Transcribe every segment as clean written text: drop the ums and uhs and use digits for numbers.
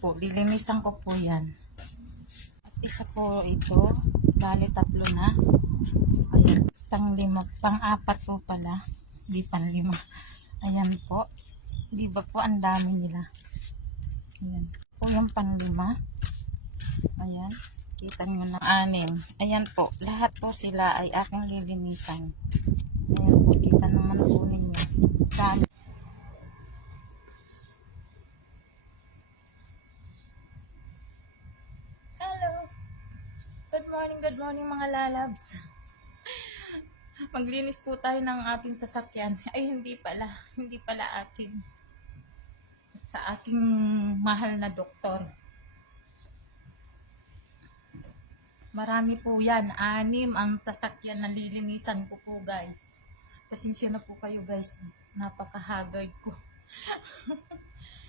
po, lilinisan ko po yan. At isa po ito, bali 3 na. Ayan, pang-apat po pala. Hindi pang-5. Ayan po. Di ba po ang dami nila? Ayan po yung pang-5. Ayan. Kita nyo na 6. Ayan po. Lahat po sila ay aking lilinisan. Ayan po. Kita naman po ninyo. Dami. Hello. Good morning mga lalabs. Maglinis po tayo ng ating sasakyan. Ay, hindi pala akin. Sa aking mahal na doktor. Marami po yan. 6 ang sasakyan na lilinisan ko po, guys. Pasensya na po kayo, guys. Napaka-haggard ko.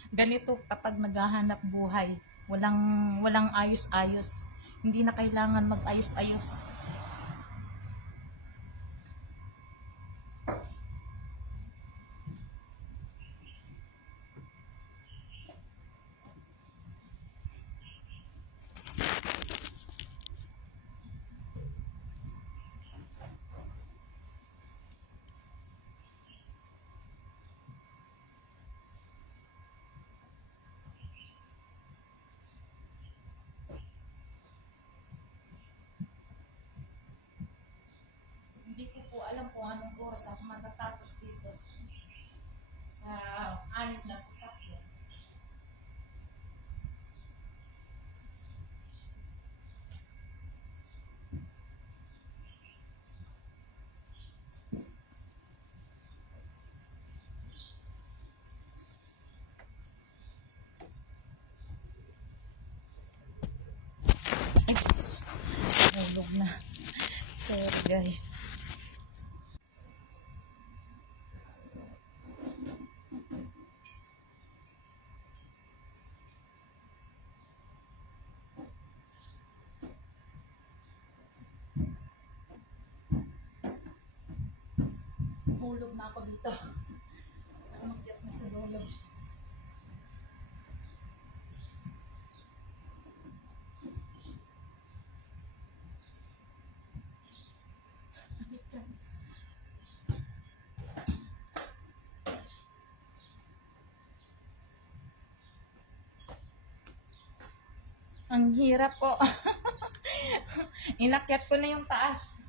Ganito kapag naghahanap buhay. Walang ayos-ayos. Hindi na kailangan mag-ayos-ayos. Hindi ko po alam kung anong oras ako matatapos dito sa 6 na sasakyan. Hulog na. Sorry, guys. Hulog na ako dito. Umakyat na sa lolo. Ang hirap po. Inakyat ko na yung taas.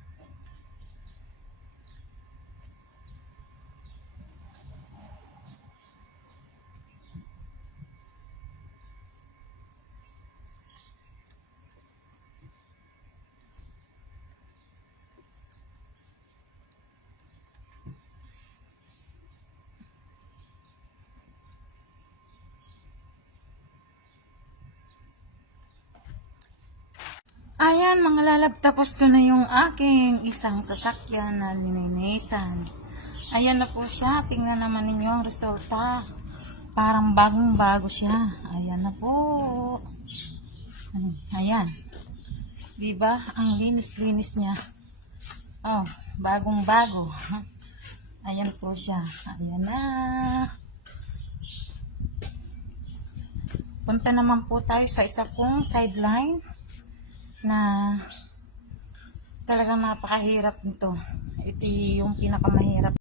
Ayan mga lalab, tapos ko na yung aking isang sasakyan na lininisan. Ayan na po siya. Tingnan naman ninyo ang resulta. Parang bagong-bago siya. Ayan na po. Ayan. Diba? Ang linis-linis niya. Oh, bagong-bago. Ayan po siya. Ayan na. Punta naman po tayo sa isa pong sideline na talagang napakahirap nito. Ito yung pinakamahirap.